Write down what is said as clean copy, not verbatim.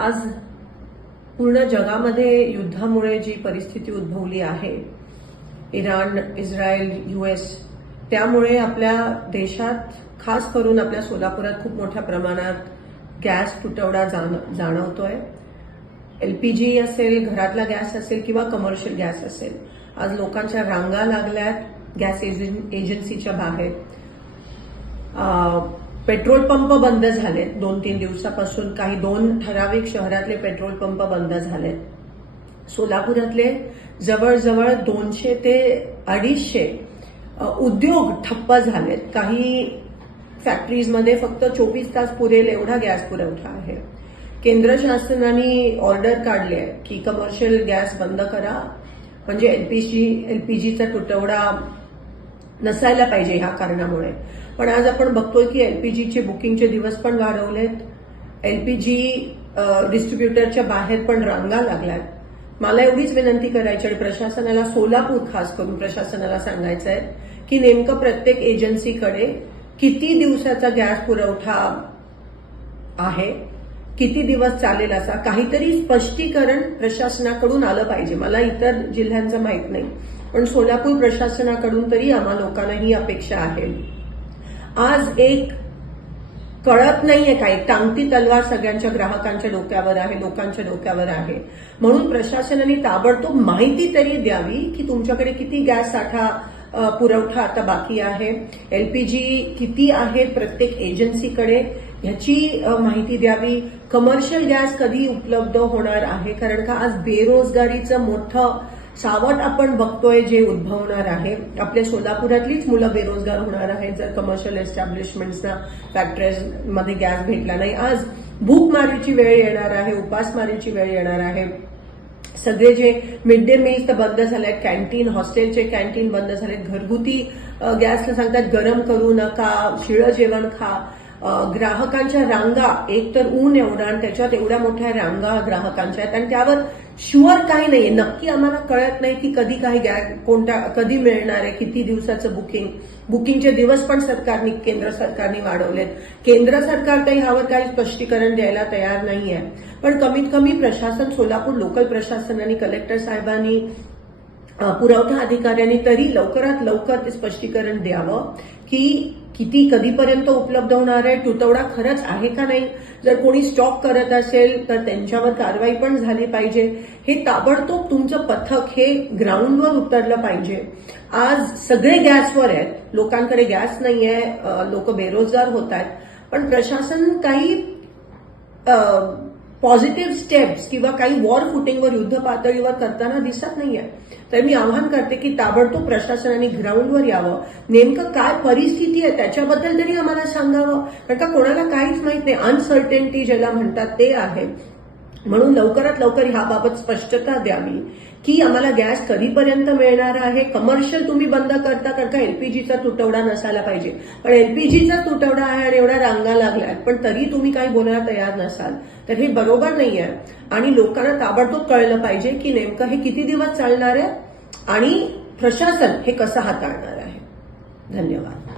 आज पूर्ण जगामध्ये युद्धामुळे जी परिस्थिती उद्भवली आहे, इराण, इस्रायल, यूएस, त्यामुळे आपल्या देशात खास करून आपल्या सोलापुरात खूप मोठ्या प्रमाणात गॅस तुटवडा जाणवतोय. एलपीजी असेल, घरातला गॅस असेल किंवा कमर्शियल गॅस असेल, आज लोकांच्या रांगा लागल्यात गॅस एजन्सीच्या बाहेर. पेट्रोल पंप बंद झालेत 2-3 दिवसापासून. काही 2 ठराविक शहरातले पेट्रोल पंप बंद झालेत. सोलापुरातले जवळजवळ 200 ते 250 उद्योग ठप्प झालेत. काही फॅक्टरीजमध्ये फक्त 24 तास पुरेल एवढा गॅस पुरवठा आहे. केंद्र शासनाने ऑर्डर काढली आहे की कमर्शियल गॅस बंद करा, म्हणजे एलपीजीचा तुटवडा नसायला पाहिजे ह्या कारणामुळे. पण आज आपण बघतोय की एलपीजीचे बुकिंगचे दिवस पण वाढवलेत. एलपीजी डिस्ट्रीब्युटरच्या बाहेर पण रांगा लागल्यात. मला एवढीच विनंती करायची आणि प्रशासनाला, सोलापूर खास करून प्रशासनाला सांगायचं आहे की नेमकं प्रत्येक एजन्सीकडे किती दिवसाचा गॅस पुरवठा आहे, किती दिवस चालेल, असा काहीतरी स्पष्टीकरण प्रशासनाकडून आलं पाहिजे. मला इतर जिल्ह्यांचं माहित नाही, पण सोलापूर प्रशासनाकडून तरी आम्हा लोकांना ही अपेक्षा आहे. आज एक कळत नाहीये काय, टांगती तलवार सगळ्यांच्या ग्राहकांच्या डोक्यावर आहे, लोकांच्या डोक्यावर आहे. म्हणून प्रशासनाने ताबडतोब माहिती तरी द्यावी की तुमच्याकडे किती गॅस साठा पुरवठा आता बाकी आहे, एलपीजी किती आहे प्रत्येक एजन्सीकडे, ह्याची माहिती द्यावी. कमर्शियल गॅस कधी उपलब्ध होणार आहे, कारण का आज बेरोजगारीचं मोठं सावट आपण बघतोय जे उद्भवणार आहे. आपल्या सोलापुरातलीच मुलं बेरोजगार होणार आहेत जर कमर्शियल एस्टॅब्लिशमेंट्सना, फॅक्टरीजमध्ये गॅस भेटला नाही. आज भूकमारीची वेळ येणार आहे, उपासमारीची वेळ येणार आहे. सगळे जे मिड डे मील्स तर बंद झालेत, कॅन्टीन, हॉस्टेलचे कॅन्टीन बंद झालेत. घरगुती गॅसला सांगतात गरम करू नका, शिळं जेवण खा. ग्राहकांच्या रांगा, एक तर ऊन एवढा आणि त्याच्यात एवढ्या मोठ्या रांगा ग्राहकांच्या आहेत आणि त्यावर शुअर काही नाहीये. नक्की आम्हाला कळत नाही की कधी काही कधी मिळणार आहे, किती दिवसाचं बुकिंगचे दिवस पण केंद्र सरकारने वाढवलेत. केंद्र सरकार काही ह्यावर काही स्पष्टीकरण द्यायला तयार नाहीये. पण कमीत कमी प्रशासन, सोलापूर लोकल प्रशासनाने, कलेक्टर साहेबांनी, पुरवठा अधिकाऱ्यांनी तरी लवकरात लवकर ते स्पष्टीकरण द्यावं की किती कधीपर्यंत उपलब्ध होणार आहे, तुटवडा खरंच आहे का नाही. जर कोणी स्टॉक करत असेल तर त्यांच्यावर कारवाई पण झाली पाहिजे. हे ताबडतोब तुमचं पथक हे ग्राउंडवर उतरलं पाहिजे. आज सगळे गॅसवर आहेत, लोकांकडे गॅस नाहीये, लोक बेरोजगार होत आहेत, पण प्रशासन काही पॉझिटिव्ह स्टेप्स किंवा काही वॉर फुटिंगवर, युद्ध पातळीवर करताना दिसत नाहीये. तर मी आवाहन करते की ताबडतोब प्रशासनाने ग्राउंडवर यावं. नेमकं काय परिस्थिती आहे त्याच्याबद्दल तरी आम्हाला सांगावं, कारण का कोणाला काहीच माहित नाही. अनसर्टेनिटी ज्याला म्हणतात ते आहे. म्हणून लवकरात लवकर ह्याबाबत स्पष्टता द्यावी की आम्हाला गॅस कधीपर्यंत मिळणार आहे. कमर्शियल तुम्ही बंद करता, कारण का एलपीजीचा तुटवडा नसायला पाहिजे, पण एलपीजीचा तुटवडा आहे आणि एवढ्या रांगा लागल्यात, पण तरी तुम्ही काही बोलायला तयार नसाल, तर हे बरोबर नाहीये. आणि लोकांना ताबडतोब कळलं पाहिजे की नेमकं हे किती दिवस चालणार आहे आणि प्रशासन हे कसं हाताळणार आहे. धन्यवाद.